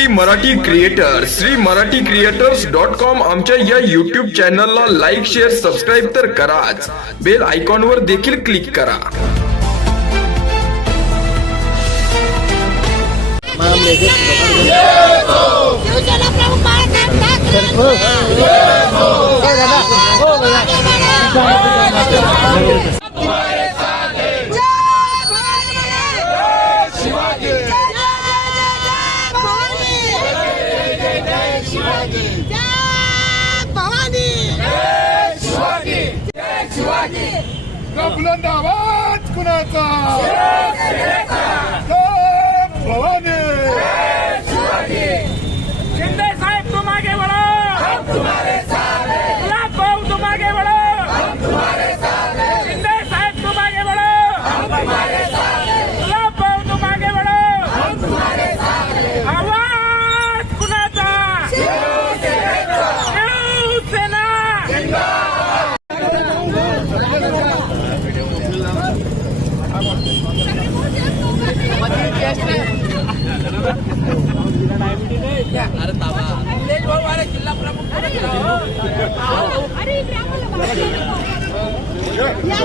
Shri Marathi creator Shri Marathi creators dot com आमच्या या YouTube चॅनलला लाईक शेअर सबस्क्राईब तर कराच. बेल आयकॉनवर देखील क्लिक करा. का बुलंद आवाज कुणाचा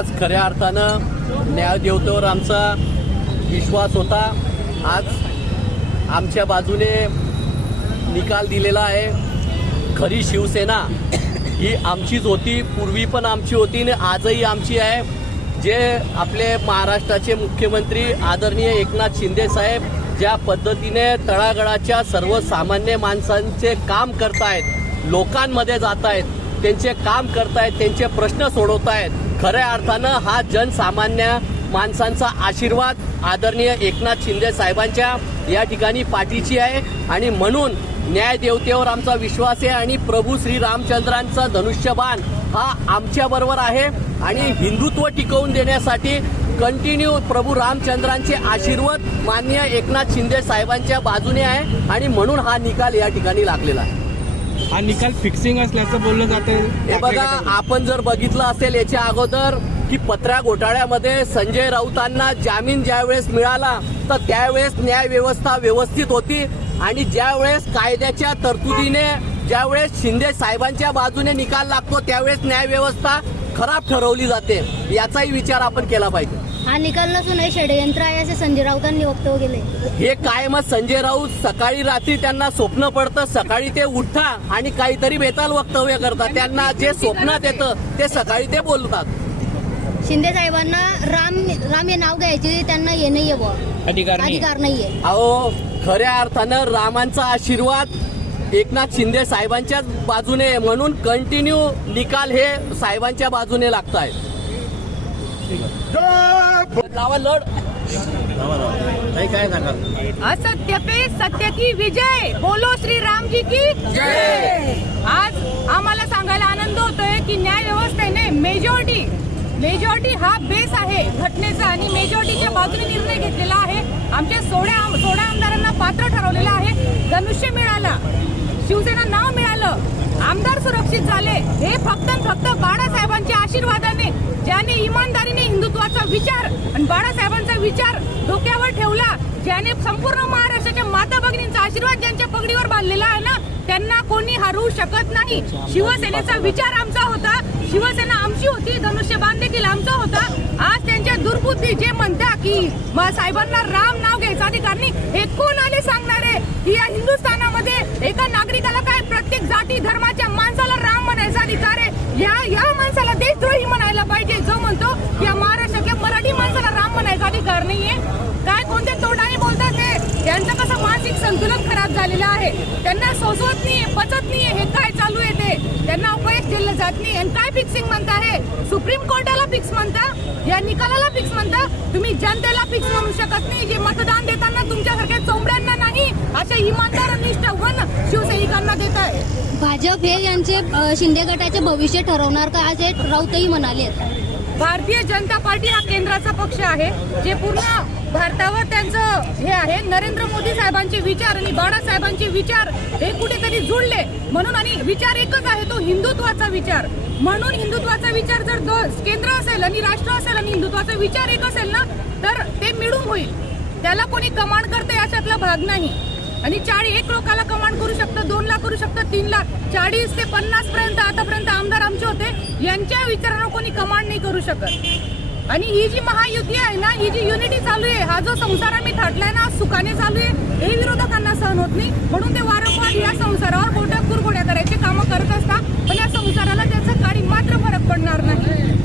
आज खऱ्या अर्थानं न्यायदेवतेवर आमचा विश्वास होता. आज आमच्या बाजूने निकाल दिलेला आहे. खरी शिवसेना ही आमचीच होती पूर्वी पण आमची होती आणि आजही आमची आहे. जे आपले महाराष्ट्राचे मुख्यमंत्री आदरणीय एकनाथ शिंदे साहेब ज्या पद्धतीने तळागळाच्या सर्वसामान्य माणसांचे काम करतायत लोकांमध्ये जात आहेत त्यांचे काम करतायत त्यांचे प्रश्न सोडवतायत खऱ्या अर्थानं हा जनसामान्य माणसांचा आशीर्वाद आदरणीय एकनाथ शिंदे साहेबांच्या या ठिकाणी पाठीची आहे. आणि म्हणून न्यायदेवतेवर आमचा विश्वास आहे आणि प्रभू श्री रामचंद्रांचा धनुष्यबाण हा आमच्या बरोबर आहे. आणि हिंदुत्व टिकवून देण्यासाठी कंटिन्यू प्रभू रामचंद्रांचे आशीर्वाद माननीय एकनाथ शिंदे साहेबांच्या बाजूने आहे. आणि म्हणून हा निकाल या ठिकाणी लागलेला आहे. हा निकाल फिक्सिंग असल्याचं बोललं जातं हे बघा आपण जर बघितलं असेल याच्या अगोदर की पत्र्या घोटाळ्यामध्ये संजय राऊतांना जामीन ज्यावेळेस मिळाला तर त्यावेळेस न्याय व्यवस्था व्यवस्थित होती. आणि ज्यावेळेस कायद्याच्या तरतुदीने ज्यावेळेस शिंदे साहेबांच्या बाजूने निकाल लागतो त्यावेळेस न्याय व्यवस्था खराब ठरवली जाते. याचाही विचार आपण केला पाहिजे. हा निकाल नसून हे षडयंत्र आहे असे संजय राऊतांनी वक्तव्य केले. हे कायमच संजय राऊत सकाळी रात्री त्यांना स्वप्न पडतं सकाळी ते उठता आणि काहीतरी बेताल वक्तव्य करतात. त्यांना जे स्वप्नात येतं ते सकाळी ते बोलतात. शिंदे साहेबांना राम राम हे नाव घ्यायचे त्यांना हे नाहीये बुवा. अधिकार नाही अधिकार नाहीये. अहो खऱ्या अर्थानं रामांचा आशीर्वाद एकनाथ शिंदे साहेबांच्याच बाजूने आहे. म्हणून कंटिन्यू निकाल हे साहेबांच्या बाजूने लागत आहे लावा लढ. असत्य पे सत्य की विजय. बोलो श्री राम जी की जय. आज आम्हाला सांगायला आनंद होतोय की न्याय व्यवस्थेने मेजॉरिटी मेजॉरिटी हा बेस आहे घटनेचा आणि मेजॉरिटीच्या बाजूने निर्णय घेतलेला आहे. आमच्या सोळा सोळा आमदारांना पात्र ठरवलेलं आहे. धनुष्य मिळाला. शिवसेना नाव मिळालं. आमदार सुरक्षित झाले. हे फक्त फक्त बाळासाहेबांच्या आशीर्वादाने ज्याने हिंदुत्वाचा विचार आणि बाळासाहेबांचा विचार डोक्यावर ठेवला ज्याने संपूर्ण महाराष्ट्राच्या माता भगिनींचा आशीर्वाद ज्यांच्या पगडीवर बांधलेला आहे ना त्यांना कोणी हरवू शकत नाही. शिवसेनेचा विचार आमचा होता. शिवसेना आमची होती धनुष्यबाण देखील आमचा होता. आज त्यांच्या दुर्बुद्धी जे म्हणता की साहेबांना राम नाव घ्यायचा अधिकार नाही. हे कोण आले सांगणारे? की या हिंदुस्थान एका नागरिकाला काय प्रत्येक जाती धर्माच्या माणसाला राम म्हणायचा अधिकार आहे या या माणसाला देशद्रोही म्हणायला पाहिजे जो म्हणतो की या महाराष्ट्रातल्या मराठी माणसाला राम म्हणायचा अधिकार नाहीये काय कोणत्या तोंडाने बोलतात ते त्यांचं कसं मानसिक संतुलन खराब झालेलं आहे त्यांना सोसवत नाहीये पचत नाहीये हे काय चालू आहे ते? त्यांना अपयश दिलं जात नाही. आणि काय फिक्सिंग म्हणता हे? सुप्रीम कोर्टाला फिक्स म्हणता? या निकालाला फिक्स म्हणता? तुम्ही जनतेला फिक्स म्हणू शकत नाही. जे मतदान देताना तुमच्यासारख्या चोंबड्यांना नाही अशा इमानदार निष्ठावन निष्ठावान शिवसैनिकांना देत आहे. भाजप हे यांचे शिंदे गटाचे भविष्य ठरवणार का? असे राऊतही म्हणाले भारतीय जनता पार्टी हा केंद्राचा पक्ष आहे जे पूर्ण भारतावर त्यांचं हे आहे. नरेंद्र मोदी साहेबांचे विचार आणि बाळासाहेबांचे विचार हे कुठेतरी जुळले. म्हणून आणि विचार एकच आहे तो हिंदुत्वाचा विचार. म्हणून हिंदुत्वाचा विचार जर केंद्र असेल आणि राष्ट्र असेल आणि हिंदुत्वाचा विचार एक असेल ना तर ते मिळून होईल. त्याला कोणी कमांड करते याच्यातला भाग नाही. आणि चाळी एक लोकाला कमांड शकतं दोन लाख करू शकतं तीन लाख. चाळीस ते पन्नास पर्यंत आतापर्यंत आमदार आमचे होते. यांच्या विचारानं कोणी कमांड नाही करू शकत. आणि ही जी महायुती आहे ना ही जी युनिटी चालू आहे हा जो संसार आम्ही थाटलाय ना सुखाने चालू आहे हे विरोधकांना सहन होत नाही. म्हणून ते वारंवार या संसारावर कोट्या कुरघोड्या करायचे कामं करत असतात. पण या संसाराला त्याचा काही मात्र फरक पडणार नाही.